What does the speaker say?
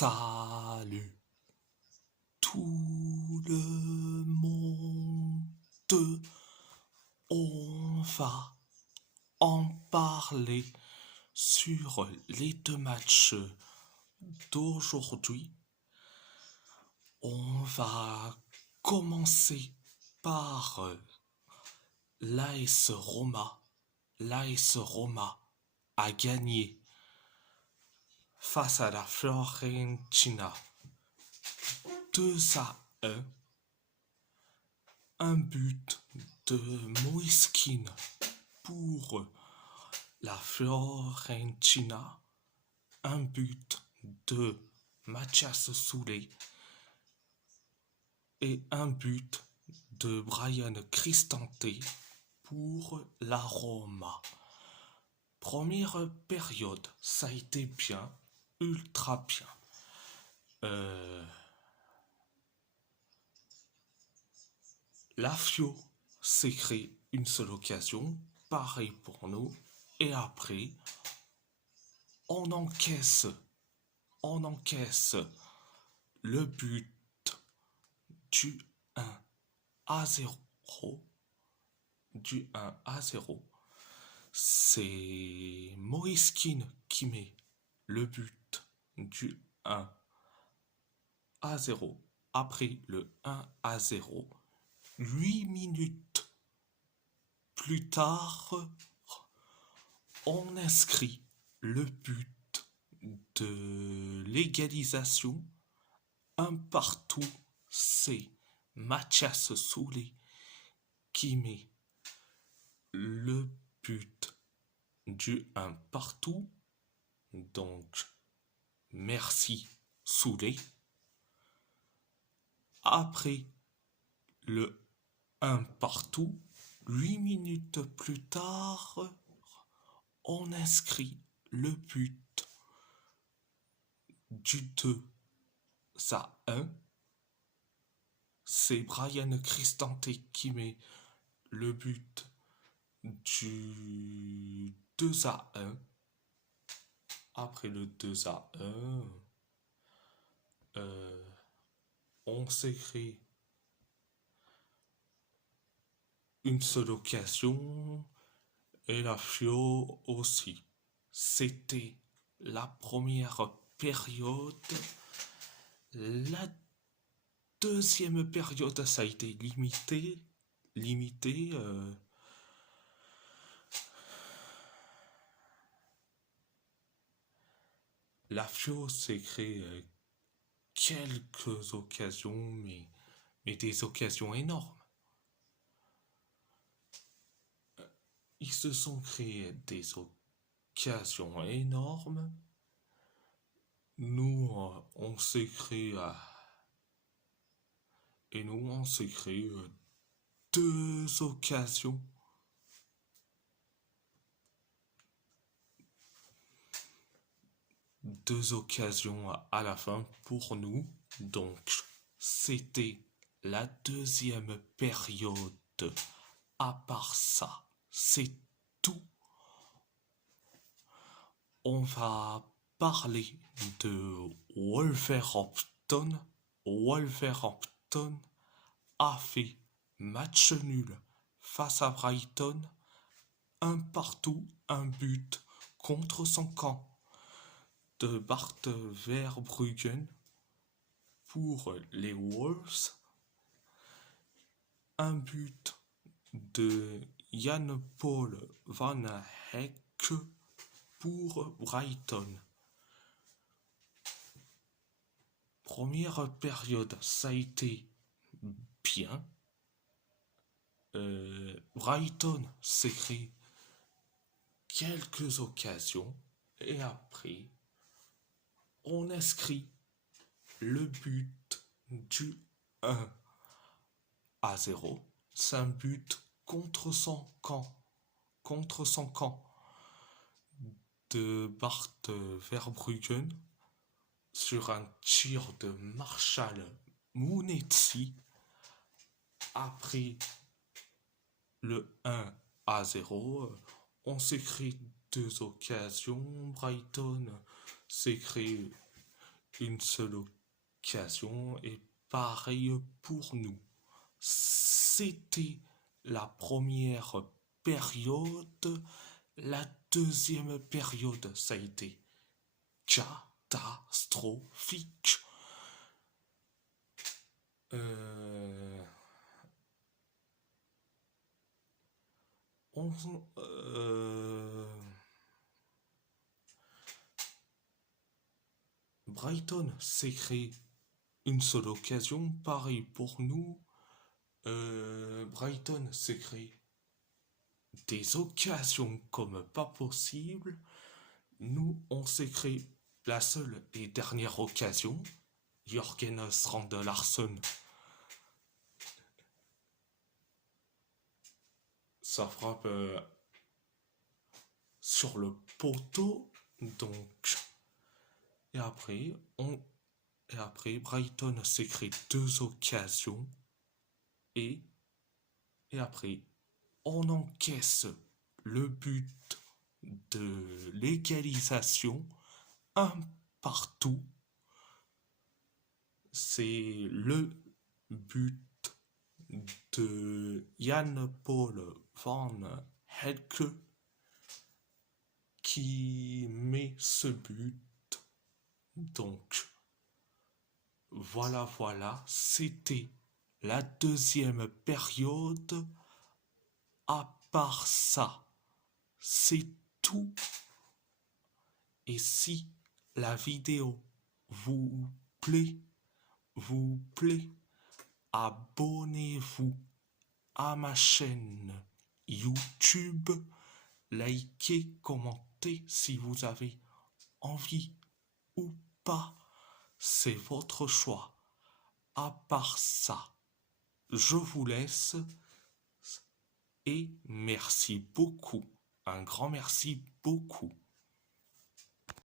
Salut tout le monde, on va en parler sur les deux matchs d'aujourd'hui. On va commencer par l'AS Roma. L'AS Roma a gagné face à la Fiorentina 2-1. Un but de Moiskin pour la Fiorentina. Un but de Mathias Soulé et un but de Brian Cristante pour la Roma. Première période, ça a été bien, ultra bien. La Fio s'est créé une seule occasion, pareil pour nous, et après, on encaisse le but du 1-0. Du 1-0. C'est Moiskin qui met le but du 1-0. Après le 1-0, 8 minutes plus tard, on inscrit le but de l'égalisation. Un partout, c'est Mathias Soulé qui met le but du 1 partout. Donc, merci Soulé. Après le 1 partout, 8 minutes plus tard, on inscrit le but du 2-1. C'est Brian Cristante qui met le but du 2-1. Après le 2-1, on s'est créé une seule occasion et la Fio aussi. C'était la première période. La deuxième période, ça a été limité. La Fio s'est créé quelques occasions, mais des occasions énormes. Ils se sont créés des occasions énormes. Nous, on s'est créé deux occasions. Deux occasions à la fin pour nous. Donc, c'était la deuxième période. À part ça, c'est tout. On va parler de Wolverhampton. Wolverhampton a fait match nul face à Brighton. Un partout, un but contre son camp de Bart Verbruggen pour les Wolves. Un but de Jan Paul Van Hecke pour Brighton. Première période, ça a été bien. Brighton s'est créé quelques occasions et après on inscrit le but du 1-0. C'est un but contre son camp de Bart Verbruggen sur un tir de Marshall Mounetzi. Après le 1-0, on s'est créé deux occasions. Brighton s'est créé qu'une seule occasion et pareil pour nous. C'était la première période. La deuxième période, ça a été catastrophique. Euh, on, Brighton s'est créé une seule occasion, pareil pour nous. Brighton s'est créé des occasions comme pas possible. Nous, on s'est créé la seule et dernière occasion. Jürgen Strand-Larsen, ça frappe sur le poteau. Donc, et après, Brighton s'est créé deux occasions. Et, et après, on encaisse le but de l'égalisation, un partout. C'est le but de Jan-Paul van Helke qui met ce but. Donc, voilà, c'était la deuxième période. À part ça, c'est tout. Et si la vidéo vous plaît, abonnez-vous à ma chaîne YouTube, likez, commentez si vous avez envie ou pas, c'est votre choix. À part ça, je vous laisse et merci beaucoup, un grand merci beaucoup.